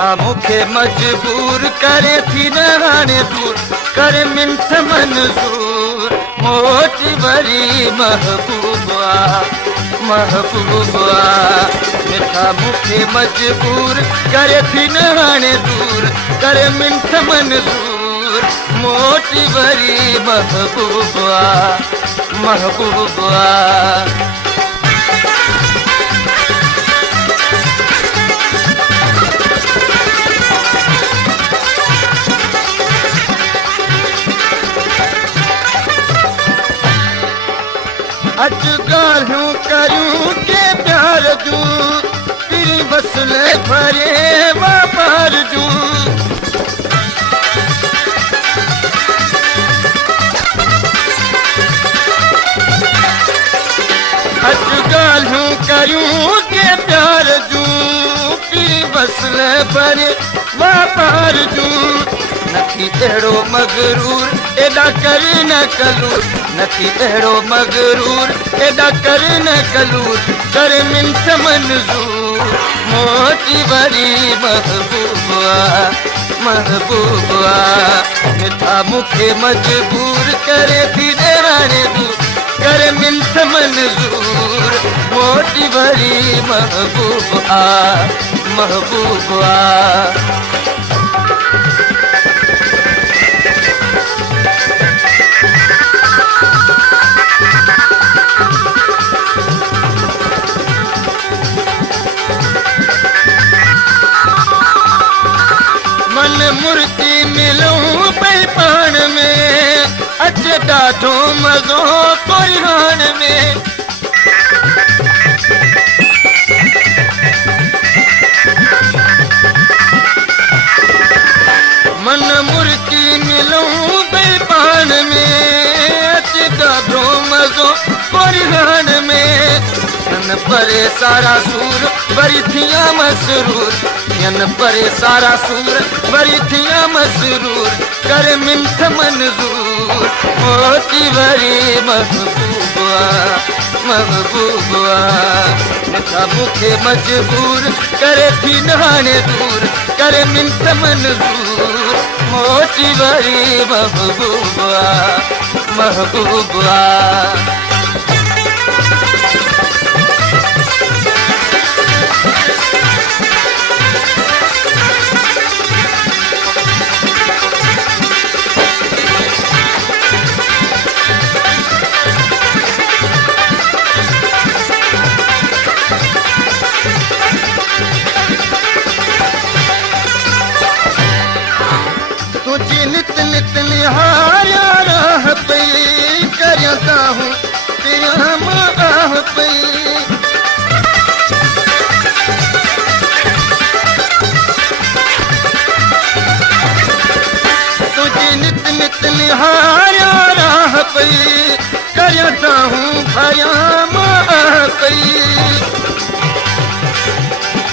मिठा मुखे मजबूर करे थी न हाणे दूर करे मिंठ मंजूर मोटी वरी महबूबा महबूबा मिठा मुखे मजबूर करे थी न हाणे दूर करे मिंठ मंजूर मोटी वरी महबूबा महबूबा अज गाल्हियूं करियूं के प्यार जूं तेरी वसले भरे वापार जूं अज गाल्हियूं करियूं के प्यार जूं तेरी वसले भरे वापार जूं नथी अहिड़ो मगरूर एॾा कर न कलूर नथी अहिड़ो मगरूर एॾा कर न कलूर कर मिंठ मंजूर मोटी वरी महबूबा महबूबा मिठा मुखे मजबूर करे थी ॾेराणे दूर कर मिंठ मंजूर मोटी वरी महबूबा महबूबा मन मूर्ति मिलूं पई पाण में अचे ॾाढो मज़ो कुरिहान में मन मूर्ति मिलूं पई पाण में अचे ॾाढो मज़ो कुरिहान में थियन परे सारा सूर वरी थिया मसरूर थियन परे सारा सूर वरी थिया मसरूर कर मिंठ मंजूर मोती वरी महबूबा महबूबा मिठा मुखे मजबूर करे थी न हाणे दूर कर मिंठ मंजूर मोती वरी महबूबा महबूबा तुझी नित नित निहारिया राह पई करता हूँ तेरा माह पई तुझी नित नित निहारिया राह पई करता हूँ भया माह पई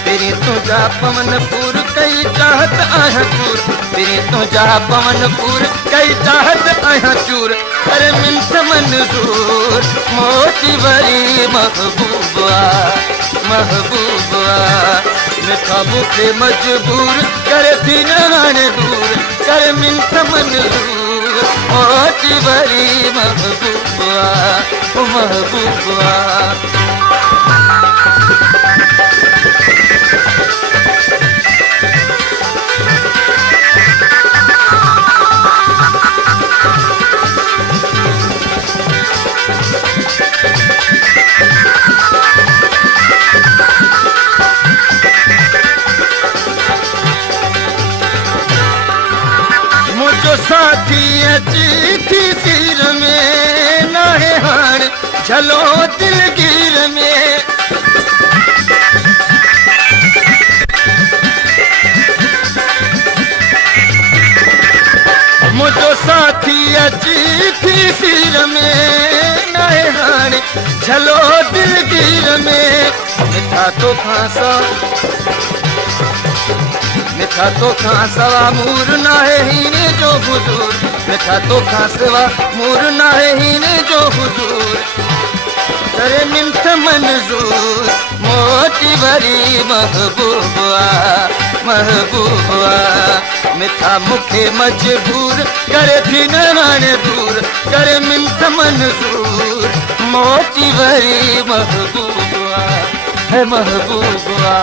तेरी तुझा पवनपुर कई चाहत आया चूर तेरी तुझा पवनपुर कई चाहत आया चूर अरे मिंठ मंजूर मोती वरी महबूबा महबूबा मिठा मुखे मजबूर करे थी न हाणे दूर करे मिंठ मंजूर मोती वरी महबूबा महबूबा मुझो साथी अची थी सिर में नाहे हाण झलो दिलगीर में मुझो साथी अची थी सिर में नाहे हाण झलो दिलगीर में मिठा तो फांसा मिठा तो खां सवा मूर नाहे हीने जो हुजूर मिठा तो खां सवा मूर नाहे हीने जो हुजूर करे मिंथ मंज़ूर मोती वरी महबूबा महबूबा मिठा मुखे मजबूर करे थी नाने दूर करे मिंथ मंज़ूर मोती वरी महबूबा है महबूबा